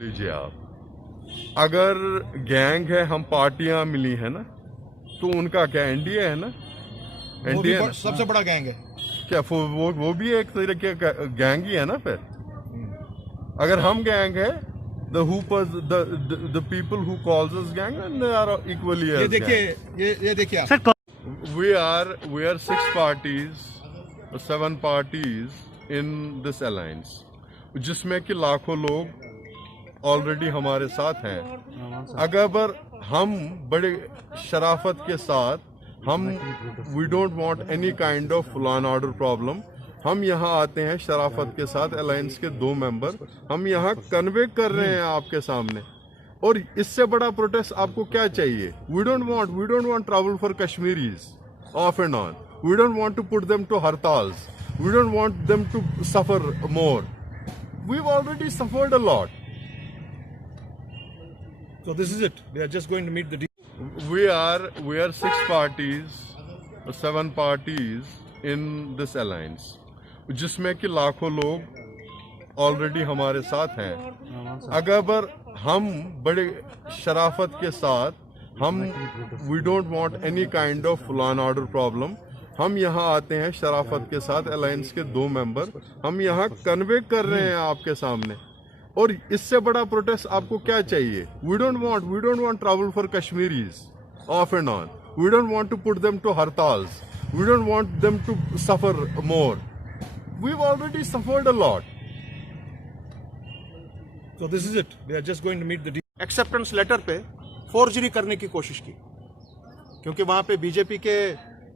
लीजिए आप, अगर गैंग है, हम पार्टियां मिली है ना, तो उनका क्या एनडीए है ना, एनडीए सबसे बड़ा गैंग है क्या? वो भी एक तरीके का गैंग ही है ना। फिर अगर हम गैंग है, the people who calls us gang, and they are equally as ये देखिए आप। we are 6 parties, 7 parties in this alliance, जिसमें कि लाखों लोग ऑलरेडी हमारे साथ हैं। अगर हम बड़े शराफत के साथ we don't want any kind of law and order problem, हम यहाँ आते हैं शराफत के साथ, अलायंस के 2 मेंबर हम यहाँ कन्वे कर रहे हैं आपके सामने। और इससे बड़ा प्रोटेस्ट आपको क्या चाहिए? we don't want trouble for Kashmiris off and on. We don't want to put them to hartals. We don't want them to suffer more. We've already suffered a lot. So this is it. We are just going to meet the We are 6 parties, 7 parties in this alliance, जिसमें कि लाखों लोग already हमारे साथ हैं। अगर हम बड़े शराफत के साथ we don't want any kind of law and order problem, हम यहाँ आते हैं शराफत के साथ, अलायंस के 2 मेंबर हम यहाँ कन्वे कर रहे हैं आपके सामने। और इससे बड़ा प्रोटेस्ट आपको क्या चाहिए? we don't want trouble for Kashmiris off and on. We don't want to put them to hartals. We don't want them to suffer more. We've already suffered a lot. So this is it. We are just going to meet the acceptance letter पे forgery करने की कोशिश की, क्योंकि वहां पे BJP के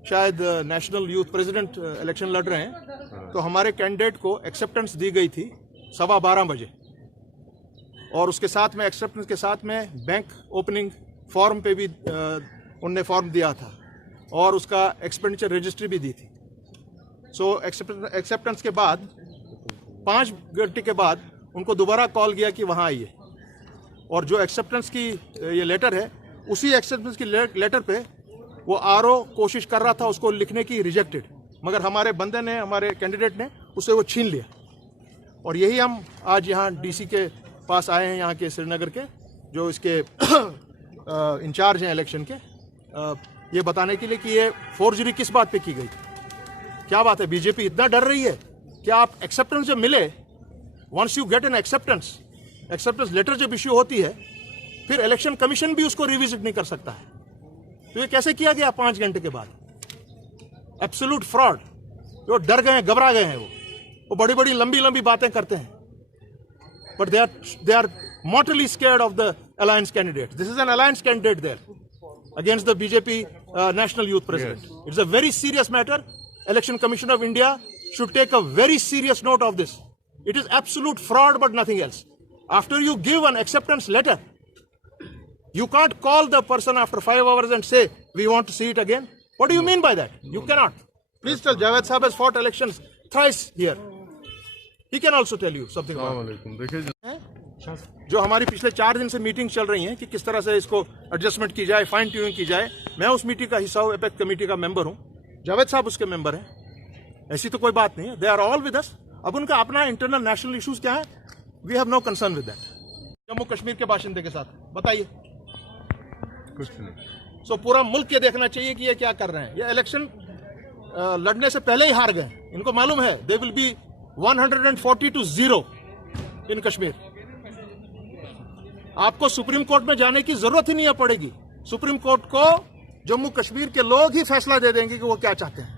शायद नेशनल यूथ प्रेसिडेंट इलेक्शन लड़ रहे हैं, तो हमारे कैंडिडेट को एक्सेप्टेंस दी गई थी 12:15 बजे, और उसके साथ में एक्सेप्टेंस के साथ में बैंक ओपनिंग फॉर्म पे भी उनने फॉर्म दिया था और उसका एक्सपेंडिचर रजिस्ट्री भी दी थी। सो एक्सेप्टेंस के बाद 5 घंटे के बाद उनको दोबारा कॉल किया कि वहाँ आइए, और जो एक्सेप्टेंस की ये लेटर है, उसी एक्सेप्टेंस की लेटर पे वो आरओ कोशिश कर रहा था उसको लिखने की, रिजेक्टेड, मगर हमारे बंदे ने, हमारे कैंडिडेट ने उसे वो छीन लिया। और यही हम आज यहाँ डीसी के पास आए हैं, यहाँ के श्रीनगर के जो इसके इंचार्ज हैं इलेक्शन के, ये बताने के लिए कि ये फोर्जरी किस बात पे की गई। क्या बात है, बीजेपी इतना डर रही है कि आप एक्सेप्टेंस जब मिले, once you get an acceptance letter जब इश्यू होती है, फिर इलेक्शन कमीशन भी उसको रिविजिट नहीं कर सकता है। तो ये कैसे किया गया 5 घंटे के बाद? Absolute fraud. वो डर गए हैं, घबरा गए हैं, वो बड़ी बड़ी लंबी बातें करते हैं, but they are mortally scared of the alliance candidate. This is an alliance candidate there against the BJP national youth president. Yes. It's a very serious matter. Election Commission of India should take a very serious note of this. It is absolute fraud, but nothing else. After you give an acceptance letter, you can't call the person after 5 hours and say, we want to see it again. What do you mean by that? You cannot. Please tell Javed Sahab has fought elections thrice here. He can also tell you something about it. जो हमारी पिछले 4 दिन से meeting चल रही है कि किस तरह से इसको एडजस्टमेंट की जाए, फाइन ट्यूनिंग की जाए। मैं उस मीटिंग का हिस्सा हूँ, एपेक कमेटी का मेंबर हूँ, जावेद साहब उसके मेंबर हैं। ऐसी तो कोई बात नहीं है, they are all with us. अब उनका अपना इंटरनल नेशनल इश्यूज क्या है, we have no concern with that. Jammu Kashmir के बाशिंदे के साथ बताइए कुछ नहीं। सो पूरा मुल्क ये देखना चाहिए कि ये क्या कर रहे हैं। ये इलेक्शन लड़ने से पहले ही हार गए, इनको मालूम है दे विल बी 140-0 इन कश्मीर। आपको सुप्रीम कोर्ट में जाने की जरूरत ही नहीं पड़ेगी। सुप्रीम कोर्ट को जम्मू कश्मीर के लोग ही फैसला दे देंगे कि वो क्या चाहते हैं।